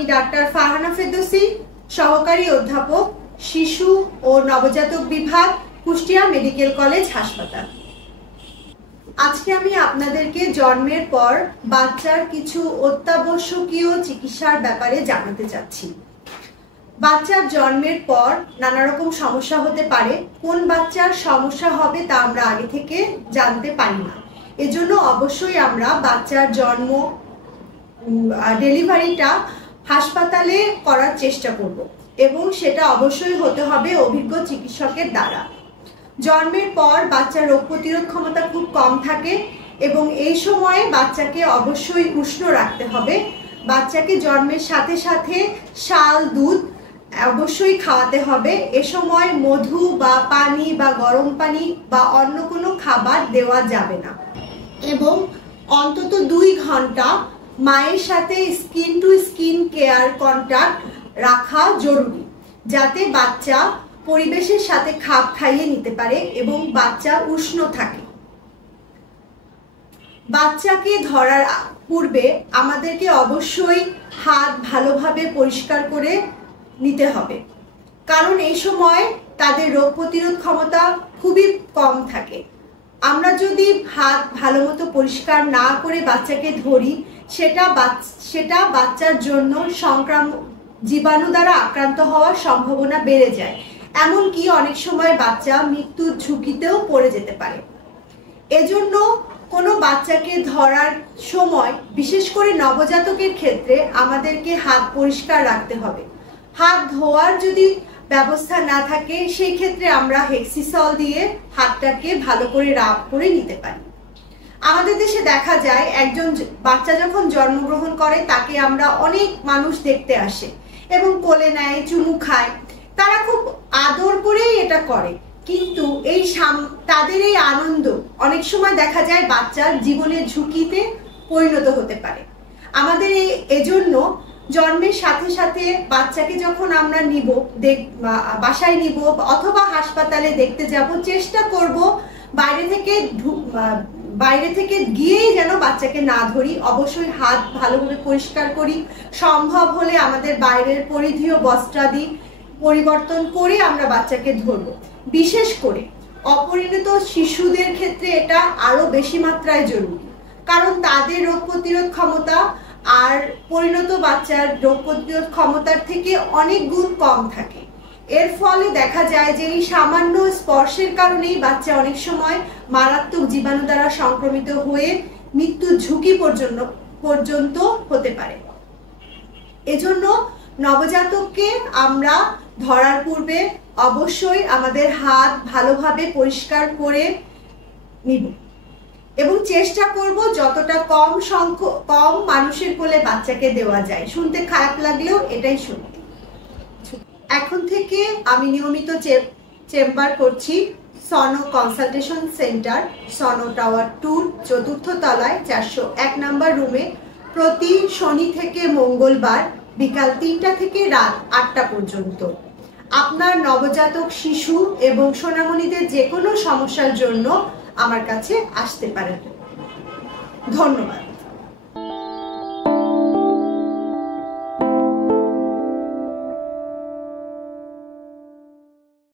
আমি ডাক্তার ফারহানা ফেরদৌসী, সহকারী অধ্যাপক, শিশু ও নবজাতক বিভাগ, কুষ্টিয়া মেডিকেল কলেজ হাসপাতাল। আজকে আমি আপনাদেরকে জন্মের পর বাচ্চার কিছু অত্যাবশ্যকীয় চিকিৎসার ব্যাপারে জানাতে চাচ্ছি। বাচ্চার জন্মের পর নানা রকম সমস্যা হতে পারে। কোন বাচ্চার সমস্যা হবে তা আমরা আগে থেকে জানতে পারি না। এজন্য অবশ্যই আমরা বাচ্চার জন্ম ডেলিভারিটা হাসপাতালে করার চেষ্টা করব এবং সেটা অবশ্যই হতে হবে অভিজ্ঞ চিকিৎসকের দ্বারা। জন্মের পর বাচ্চার রোগ প্রতিরোধ ক্ষমতা খুব কম থাকে এবং এই সময়ে বাচ্চাকে অবশ্যই উষ্ণ রাখতে হবে। বাচ্চাকে জন্মের সাথে সাথে শাল দুধ অবশ্যই খাওয়াতে হবে। এ সময় মধু বা পানি বা গরম পানি বা অন্য কোনো খাবার দেওয়া যাবে না এবং অন্তত 2 ঘন্টা মায়ের সাথে skin to skin care contact রাখা জরুরি, যাতে বাচ্চা পরিবেশের সাথে খাপ খাইয়ে নিতে পারে এবং বাচ্চা উষ্ণ থাকে। বাচ্চাকে ধরার পূর্বে আমাদেরকে অবশ্যই হাত ভালোভাবে পরিষ্কার করে নিতে হবে, কারণ এই সময় তাদের রোগ প্রতিরোধ ক্ষমতা খুবই কম থাকে। আমরা যদি হাত ভালো মতো পরিষ্কার না করে বাচ্চাকে ধরি, সেটা বাচ্চার জন্য সংক্রামক জীবাণু দ্বারা আক্রান্ত হওয়ার সম্ভাবনা বেড়ে যায়। এমনকি অনেক সময় বাচ্চা মৃত্যুর ঝুঁকিতেও পড়ে যেতে পারে। এজন্য কোনো বাচ্চাকে ধরার সময়, বিশেষ করে নবজাতকের ক্ষেত্রে, আমাদেরকে হাত পরিষ্কার রাখতে হবে। হাত ধোয়ার যদি ব্যবস্থা না থাকে, সেই ক্ষেত্রে আমরা হেক্সিসল দিয়ে হাতটাকে ভালো করে রাব করে নিতে পারি। আমাদের দেশে দেখা যায় একজন বাচ্চা যখন জন্মগ্রহণ করে তাকে আমরা অনেক মানুষ দেখতে আসে এবং কোলে নেয়, চুমু খায়। তারা খুব আদর করেই এটা করে, কিন্তু তাদের এই আনন্দ অনেক সময় দেখা যায় বাচ্চার জীবনের ঝুঁকিতে পরিণত হতে পারে। আমাদের এজন্য জন্মের সাথে সাথে বাচ্চাকে যখন আমরা বাসায় নিব অথবা হাসপাতালে দেখতে যাব, চেষ্টা করব বাইরে থেকে গিয়েই যেন বাচ্চাকে না ধরি। অবশ্যই হাত ভালোভাবে পরিষ্কার করি। সম্ভব হলে আমাদের বাইরের পরিধেয় বস্ত্রাদি পরিবর্তন করে আমরা বাচ্চাকে ধরব। বিশেষ করে অপরিণত শিশুদের ক্ষেত্রে এটা আরো বেশি মাত্রায় জরুরি, কারণ তাদের রোগ প্রতিরোধ ক্ষমতা আর পরিণত বাচ্চার রোগ প্রতিরোধ ক্ষমতার থেকে অনেক গুণ কম থাকে। এর ফলে দেখা যায় যে এই সামান্য স্পর্শের কারণেই বাচ্চা অনেক সময় মারাত্মক জীবাণু দ্বারা সংক্রমিত হয়ে মৃত্যুর ঝুঁকি পর্যন্ত হতে পারে। এজন্য নবজাতককে আমরা ধরার পূর্বে অবশ্যই আমাদের হাত ভালোভাবে পরিষ্কার করে নিব এবং চেষ্টা করব যতটা কম মানুষের কোলে বাচ্চাকে দেওয়া যায়। শুনতে খারাপ লাগলেও এটাই সত্যি। এখন থেকে আমি নিয়মিত চেম্বার করছি সনো কনসালটেশন সেন্টার, সনো টাওয়ার 2 চতুর্থ তলায় 401 নম্বর রুমে, প্রতি শনি থেকে মঙ্গলবার বিকাল 3টা থেকে রাত 8টা পর্যন্ত। আপনার নবজাতক শিশু এবং সোনামণিদের যে কোনো সমস্যার জন্য আমার কাছে আসতে পারেন। ধন্যবাদ।